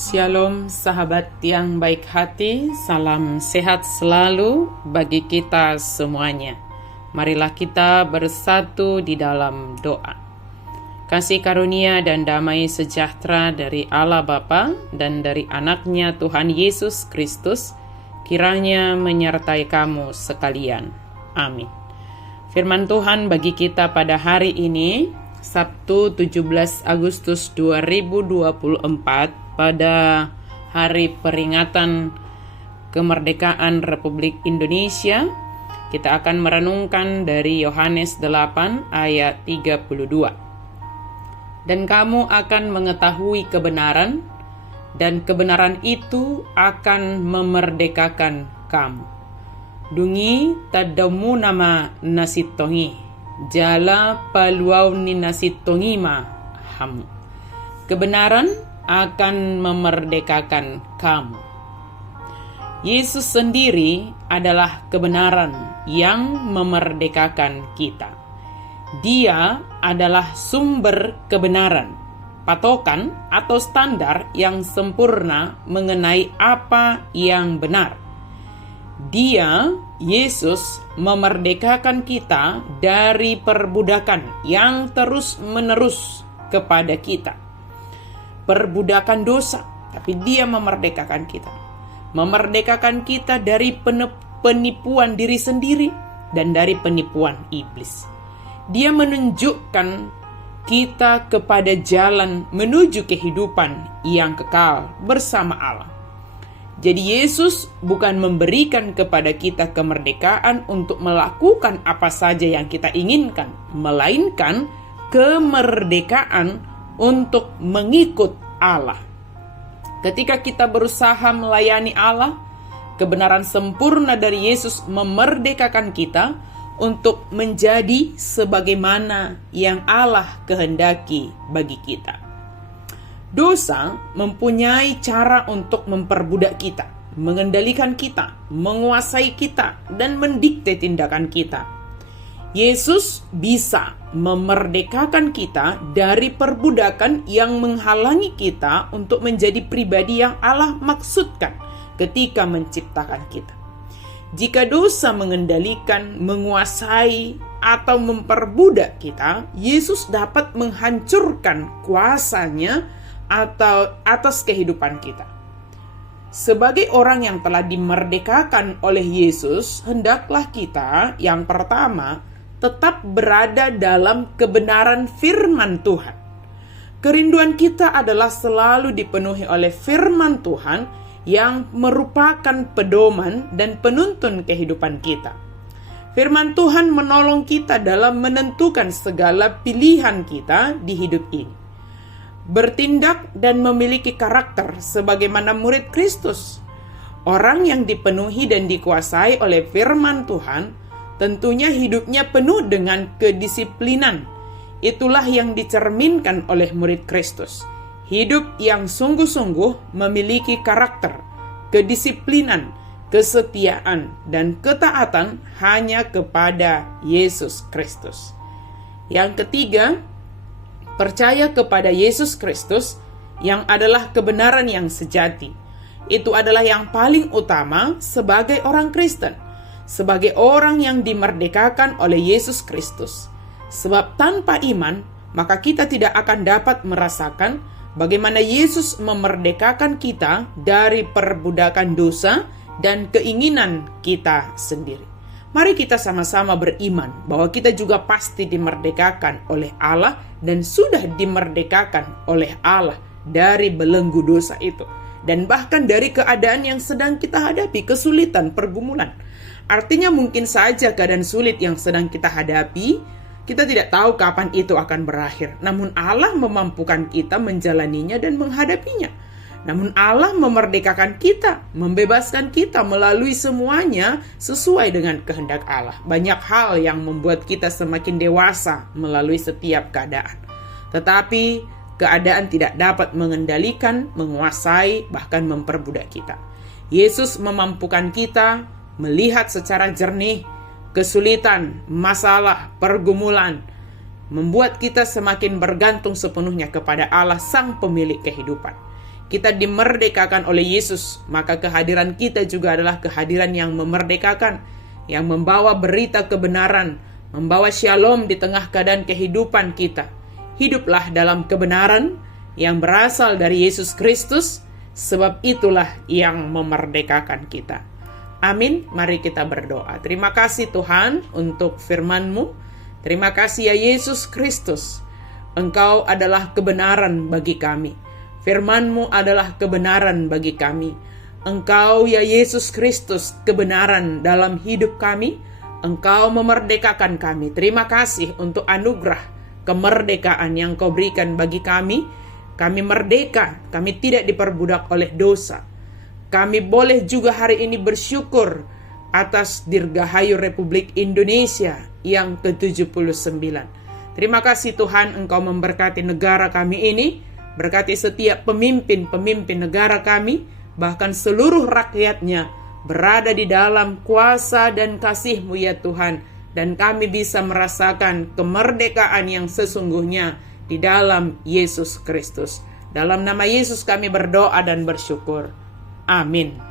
Shalom sahabat yang baik hati, salam sehat selalu bagi kita semuanya. Marilah kita bersatu di dalam doa. Kasih karunia dan damai sejahtera dari Allah Bapa dan dari anaknya Tuhan Yesus Kristus kiranya menyertai kamu sekalian. Amin. Firman Tuhan bagi kita pada hari ini, Sabtu 17 Agustus 2024, pada hari peringatan kemerdekaan Republik Indonesia, kita akan merenungkan dari Yohanes 8 ayat 32. Dan kamu akan mengetahui kebenaran, dan kebenaran itu akan memerdekakan kamu. Dungi tadamu nama nasitongi, jala paluau ni nasitongi ma hamu. Kebenaran akan memerdekakan kamu. Yesus sendiri adalah kebenaran yang memerdekakan kita. Dia adalah sumber kebenaran, patokan atau standar yang sempurna mengenai apa yang benar. Dia, Yesus, memerdekakan kita dari perbudakan yang terus-menerus kepada kita. Perbudakan dosa, tapi dia memerdekakan kita. Memerdekakan kita dari penipuan diri sendiri dan dari penipuan iblis. Dia menunjukkan kita kepada jalan menuju kehidupan yang kekal bersama Allah. Jadi Yesus bukan memberikan kepada kita kemerdekaan untuk melakukan apa saja yang kita inginkan, melainkan kemerdekaan untuk mengikut Allah. Ketika kita berusaha melayani Allah, kebenaran sempurna dari Yesus memerdekakan kita untuk menjadi sebagaimana yang Allah kehendaki bagi kita. Dosa mempunyai cara untuk memperbudak kita, mengendalikan kita, menguasai kita, dan mendikte tindakan kita. Yesus bisa memerdekakan kita dari perbudakan yang menghalangi kita untuk menjadi pribadi yang Allah maksudkan ketika menciptakan kita. Jika dosa mengendalikan, menguasai, atau memperbudak kita, Yesus dapat menghancurkan kuasanya atau atas kehidupan kita. Sebagai orang yang telah dimerdekakan oleh Yesus, hendaklah kita yang pertama tetap berada dalam kebenaran firman Tuhan. Kerinduan kita adalah selalu dipenuhi oleh firman Tuhan yang merupakan pedoman dan penuntun kehidupan kita. Firman Tuhan menolong kita dalam menentukan segala pilihan kita di hidup ini. Bertindak dan memiliki karakter sebagaimana murid Kristus. Orang yang dipenuhi dan dikuasai oleh firman Tuhan tentunya hidupnya penuh dengan kedisiplinan. Itulah yang dicerminkan oleh murid Kristus. Hidup yang sungguh-sungguh memiliki karakter, kedisiplinan, kesetiaan, dan ketaatan hanya kepada Yesus Kristus. Yang ketiga, percaya kepada Yesus Kristus yang adalah kebenaran yang sejati. Itu adalah yang paling utama sebagai orang Kristen, sebagai orang yang dimerdekakan oleh Yesus Kristus. Sebab tanpa iman, maka kita tidak akan dapat merasakan bagaimana Yesus memerdekakan kita dari perbudakan dosa dan keinginan kita sendiri. Mari kita sama-sama beriman bahwa kita juga pasti dimerdekakan oleh Allah dan sudah dimerdekakan oleh Allah dari belenggu dosa itu. Dan bahkan dari keadaan yang sedang kita hadapi, kesulitan, pergumulan. Artinya mungkin saja keadaan sulit yang sedang kita hadapi, kita tidak tahu kapan itu akan berakhir. Namun Allah memampukan kita menjalaninya dan menghadapinya. Namun Allah memerdekakan kita, membebaskan kita melalui semuanya sesuai dengan kehendak Allah. Banyak hal yang membuat kita semakin dewasa melalui setiap keadaan. Tetapi keadaan tidak dapat mengendalikan, menguasai, bahkan memperbudak kita. Yesus memampukan kita melihat secara jernih kesulitan, masalah, pergumulan, membuat kita semakin bergantung sepenuhnya kepada Allah, Sang Pemilik kehidupan. kita dimerdekakan oleh Yesus, maka kehadiran kita juga adalah kehadiran yang memerdekakan, yang membawa berita kebenaran, membawa shalom di tengah keadaan kehidupan kita. Hiduplah dalam kebenaran yang berasal dari Yesus Kristus, sebab itulah yang memerdekakan kita. Amin. Mari kita berdoa. Terima kasih Tuhan untuk firman-Mu. Terima kasih ya Yesus Kristus. Engkau adalah kebenaran bagi kami. Firman-Mu adalah kebenaran bagi kami. Engkau ya Yesus Kristus, kebenaran dalam hidup kami. Engkau memerdekakan kami. Terima kasih untuk anugerah kemerdekaan yang Kau berikan bagi kami. Kami merdeka, kami tidak diperbudak oleh dosa. Kami boleh juga hari ini bersyukur atas Dirgahayu Republik Indonesia yang ke-79. Terima kasih Tuhan, Engkau memberkati negara kami ini. Berkati setiap pemimpin-pemimpin negara kami, bahkan seluruh rakyatnya berada di dalam kuasa dan kasih-Mu ya Tuhan. Dan kami bisa merasakan kemerdekaan yang sesungguhnya di dalam Yesus Kristus. Dalam nama Yesus kami berdoa dan bersyukur. Amin.